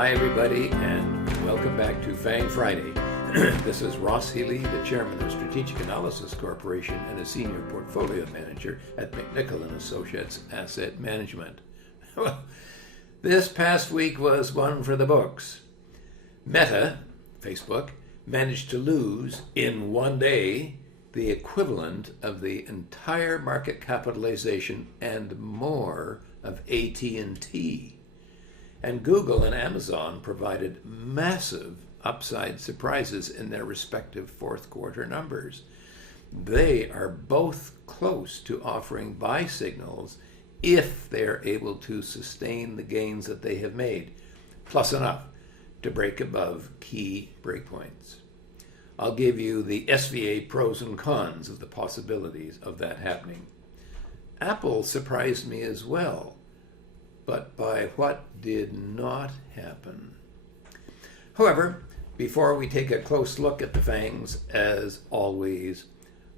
Hi everybody, and welcome back to FANG Friday. This is Ross Healy, the Chairman of Strategic Analysis Corporation and a Senior Portfolio Manager at McNichol & Associates Asset Management. Well, this past week was one for the books. Meta, Facebook, managed to lose in one day the equivalent of the entire market capitalization and more of AT&T. And Google and Amazon provided massive upside surprises in their respective fourth quarter numbers. They are both close to offering buy signals if they're able to sustain the gains that they have made, plus enough to break above key breakpoints. I'll give you the SVA pros and cons of the possibilities of that happening. Apple surprised me as well, but by what did not happen. However, before we take a close look at the FANGs, as always,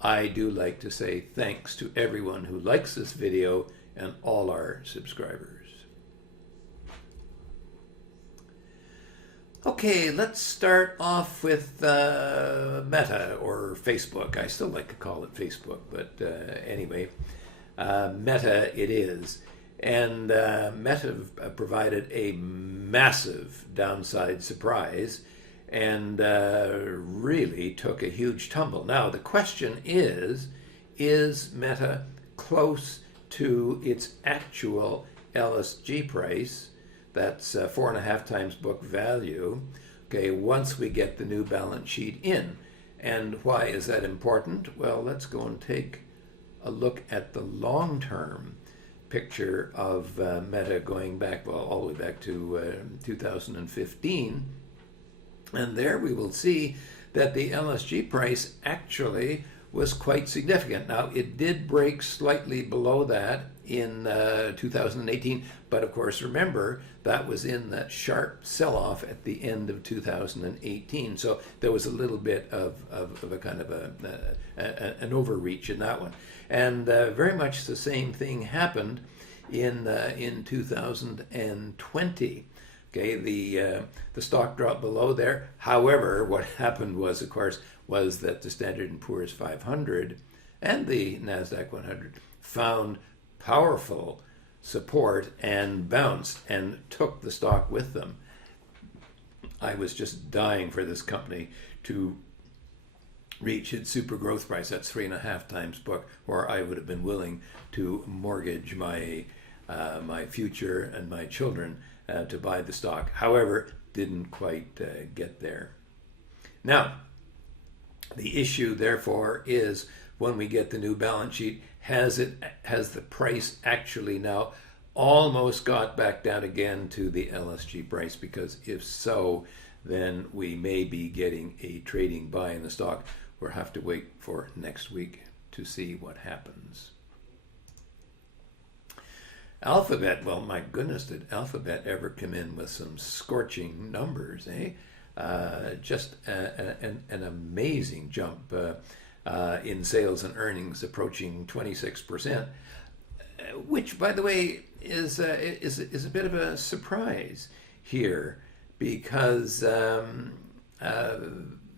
I do like to say thanks to everyone who likes this video and all our subscribers. Okay, let's start off with Meta, or Facebook. I still like to call it Facebook, but anyway, Meta it is. And Meta provided a massive downside surprise and really took a huge tumble. Now, the question is Meta close to its actual LSG price? That's 4.5 times book value, okay, once we get the new balance sheet in. And why is that important? Well, let's go and take a look at the long-term picture of Meta going back, well, all the way back to 2015. And there we will see that the LSG price actually was quite significant. Now, it did break slightly below that in 2018, but of course, remember, that was in that sharp sell-off at the end of 2018. So there was a little bit of a kind of an overreach in that one. And very much the same thing happened in 2020. Okay, the stock dropped below there. However, what happened was, of course, was that the Standard & Poor's 500 and the NASDAQ 100 found powerful support and bounced and took the stock with them. I was just dying for this company to reach its super growth price. That's 3.5 times book, or I would have been willing to mortgage my future and my children to buy the stock. However, didn't quite get there. Now, the issue, therefore, is when we get the new balance sheet, has the price actually now almost got back down again to the LSG price? Because if so, then we may be getting a trading buy in the stock. We'll have to wait for next week to see what happens. Alphabet, well, my goodness, did Alphabet ever come in with some scorching numbers, eh? Just an amazing jump in sales and earnings, approaching 26%, which, by the way, is a bit of a surprise here, because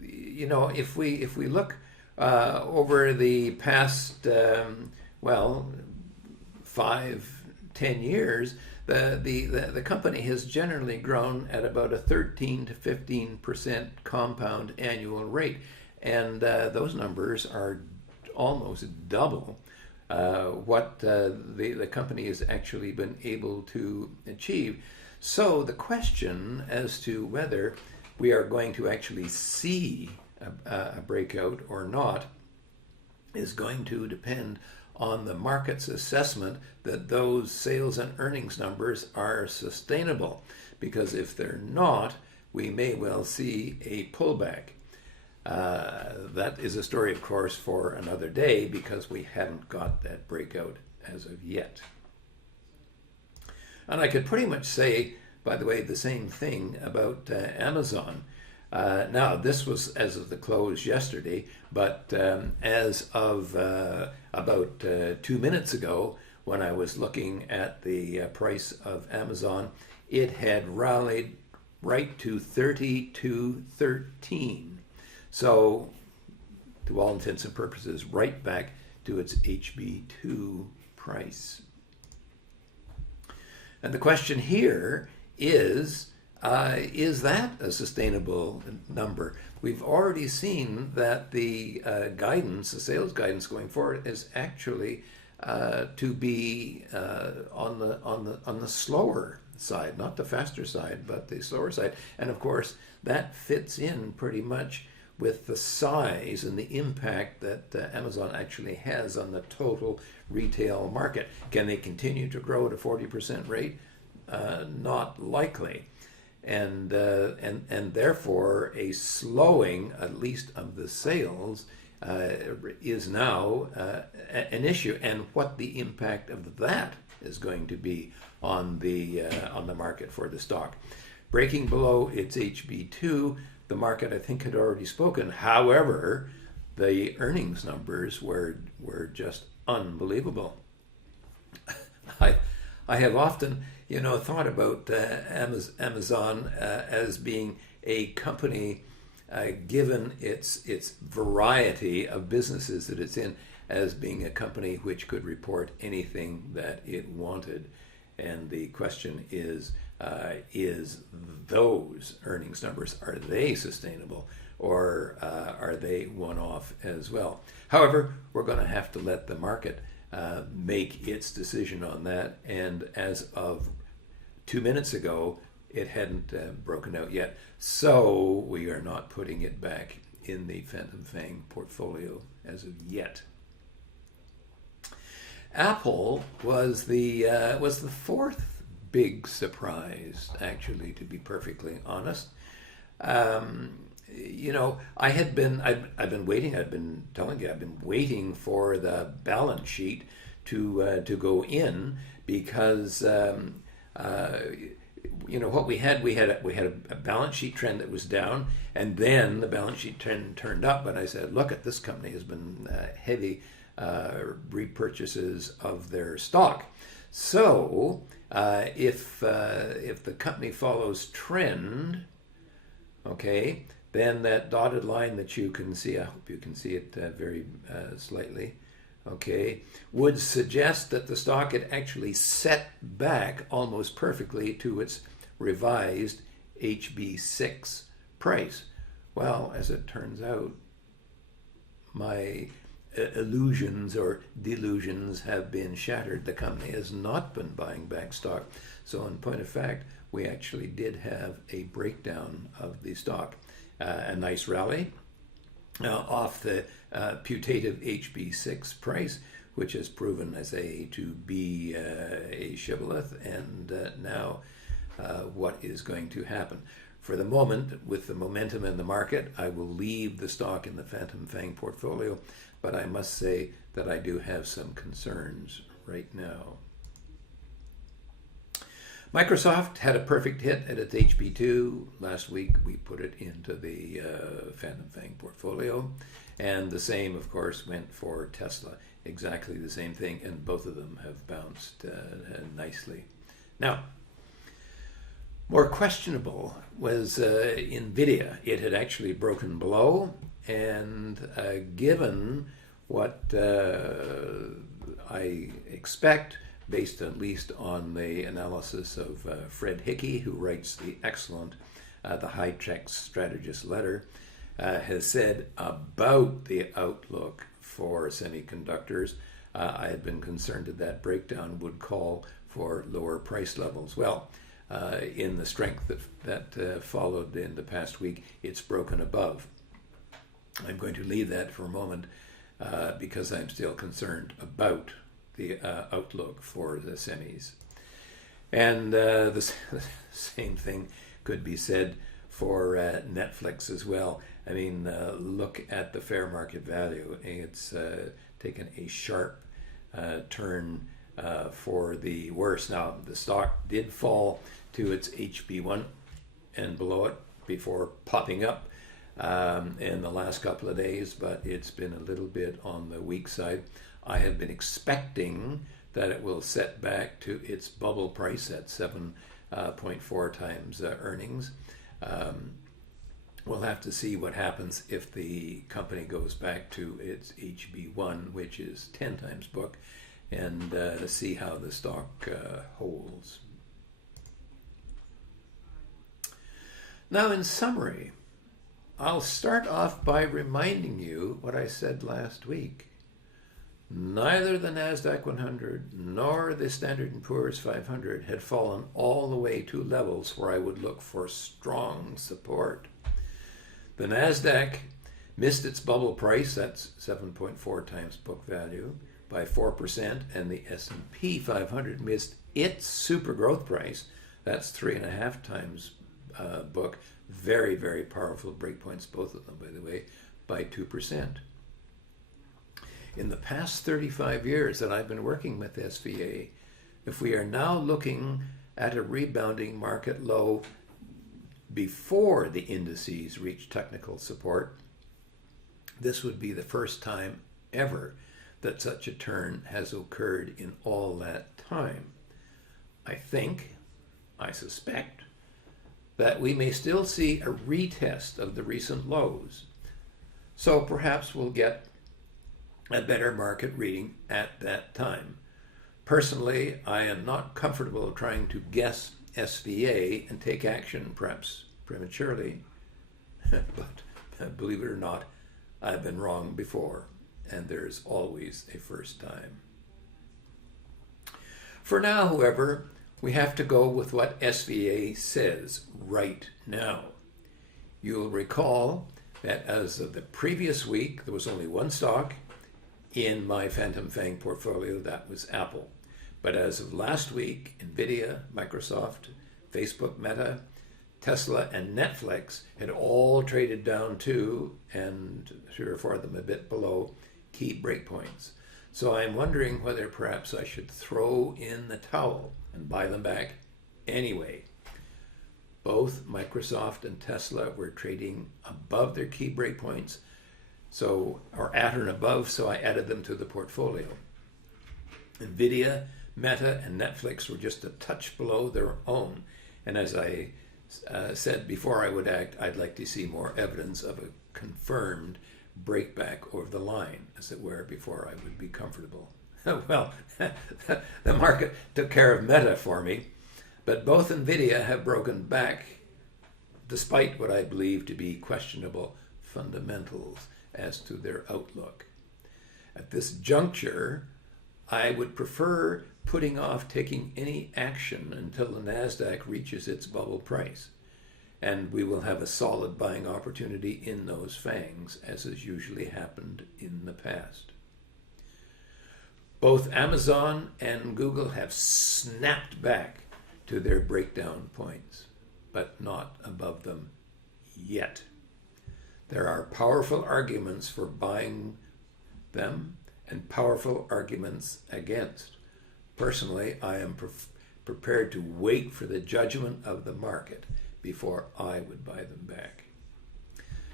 you know, if we look over the past 5-10 years, the company has generally grown at about a 13 to 15% compound annual rate, and those numbers are almost double what the company has actually been able to achieve. So the question as to whether we are going to actually see a breakout or not is going to depend on the market's assessment that those sales and earnings numbers are sustainable. Because if they're not, we may well see a pullback. That is a story, of course, for another day, because we haven't got that breakout as of yet. And I could pretty much say, by the way, the same thing about Amazon. Now, this was as of the close yesterday, but as of about 2 minutes ago, when I was looking at the price of Amazon, it had rallied right to 32.13. So, to all intents and purposes, right back to its HB2 price. And the question here is that a sustainable number? We've already seen that the guidance, the sales guidance going forward, is actually to be on the slower side, not the faster side, but the slower side. And of course, that fits in pretty much with the size and the impact that Amazon actually has on the total retail market. Can they continue to grow at a 40% rate? Not likely. And therefore, a slowing, at least of the sales, is now an issue. And what the impact of that is going to be on the market for the stock. Breaking below its HB2, the market, I think, had already spoken. However, the earnings numbers were just unbelievable. I have often, thought about Amazon as being a company, given its variety of businesses that it's in, as being a company which could report anything that it wanted. And the question is those earnings numbers, are they sustainable, or are they one-off as well? However, we're going to have to let the market make its decision on that. And as of 2 minutes ago, it hadn't broken out yet. So we are not putting it back in the Phantom FANG portfolio as of yet. Apple was the fourth big surprise, actually, to be perfectly honest. I've been waiting. I've been telling you, I've been waiting for the balance sheet to go in, because what we had a balance sheet trend that was down, and then the balance sheet trend turned up. And I said, look, at this company has been heavy repurchases of their stock. So if the company follows trend, okay, then that dotted line that you can see, I hope you can see it very slightly, okay, would suggest that the stock had actually set back almost perfectly to its revised HB6 price. Well, as it turns out, my illusions or delusions have been shattered. The company has not been buying back stock. So in point of fact, we actually did have a breakdown of the stock. A nice rally off the putative HB6 price, which has proven as to be a shibboleth, and now what is going to happen. For the moment, with the momentum in the market, I will leave the stock in the Phantom FANG portfolio, but I must say that I do have some concerns right now. Microsoft had a perfect hit at its HB2. Last week we put it into the Phantom FANG portfolio. And the same, of course, went for Tesla. Exactly the same thing, and both of them have bounced nicely. Now, more questionable was Nvidia. It had actually broken below, and given what I expect, based at least on the analysis of Fred Hickey, who writes the excellent The High-Tech Strategist letter, has said about the outlook for semiconductors, I had been concerned that breakdown would call for lower price levels. Well, in the strength that followed in the past week, it's broken above. I'm going to leave that for a moment because I'm still concerned about the outlook for the semis. And the same thing could be said for Netflix as well. I mean, look at the fair market value. It's taken a sharp turn for the worse. Now, the stock did fall to its HB1 and below it before popping up in the last couple of days, but it's been a little bit on the weak side. I have been expecting that it will set back to its bubble price at 7.4 times earnings. We'll have to see what happens if the company goes back to its HB1, which is 10 times book, and see how the stock holds. Now, in summary, I'll start off by reminding you what I said last week. Neither the NASDAQ 100 nor the Standard & Poor's 500 had fallen all the way to levels where I would look for strong support. The NASDAQ missed its bubble price, that's 7.4 times book value, by 4%, and the S&P 500 missed its super growth price, that's 3.5 times book, very, very powerful breakpoints, both of them, by the way, by 2%. In the past 35 years that I've been working with SVA, if we are now looking at a rebounding market low before the indices reach technical support, this would be the first time ever that such a turn has occurred in all that time. I suspect, that we may still see a retest of the recent lows. So perhaps we'll get a better market reading at that time. Personally, I am not comfortable trying to guess SVA and take action, perhaps prematurely, but believe it or not, I've been wrong before, and there's always a first time. For now, however, we have to go with what SVA says right now. You'll recall that as of the previous week, there was only one stock in my Phantom FANG portfolio, that was Apple. But as of last week, Nvidia, Microsoft, Facebook, Meta, Tesla, and Netflix had all traded down to, and 3 or 4 of them a bit below, key breakpoints. So I'm wondering whether perhaps I should throw in the towel and buy them back anyway. Both Microsoft and Tesla were trading above their key breakpoints, or at or above, so I added them to the portfolio. Nvidia, Meta, and Netflix were just a touch below their own. And as I said before I would act, I'd like to see more evidence of a confirmed breakback over the line, as it were, before I would be comfortable. Well, the market took care of Meta for me, but both Nvidia have broken back despite what I believe to be questionable fundamentals as to their outlook. At this juncture, I would prefer putting off taking any action until the NASDAQ reaches its bubble price, and we will have a solid buying opportunity in those FANGs, as has usually happened in the past. Both Amazon and Google have snapped back to their breakdown points, but not above them yet. There are powerful arguments for buying them and powerful arguments against. Personally, I am prepared to wait for the judgment of the market before I would buy them back.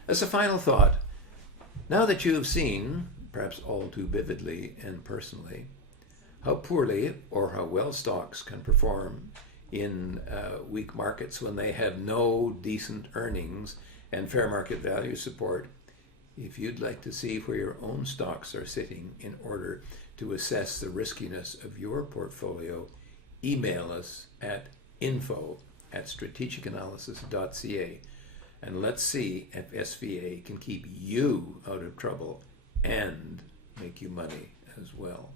As a final thought, now that you have seen, perhaps all too vividly and personally, how poorly or how well stocks can perform in weak markets when they have no decent earnings and fair market value support, if you'd like to see where your own stocks are sitting in order to assess the riskiness of your portfolio, email us at info@strategicanalysis.ca, and let's see if SVA can keep you out of trouble and make you money as well.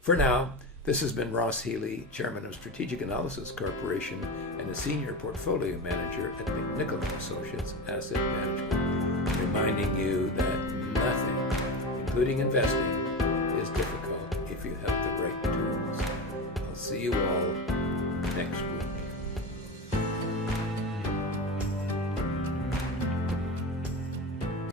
For now, this has been Ross Healy, Chairman of Strategic Analysis Corporation and a Senior Portfolio Manager at McNichol & Associates Asset Management, reminding you that nothing, including investing, is difficult.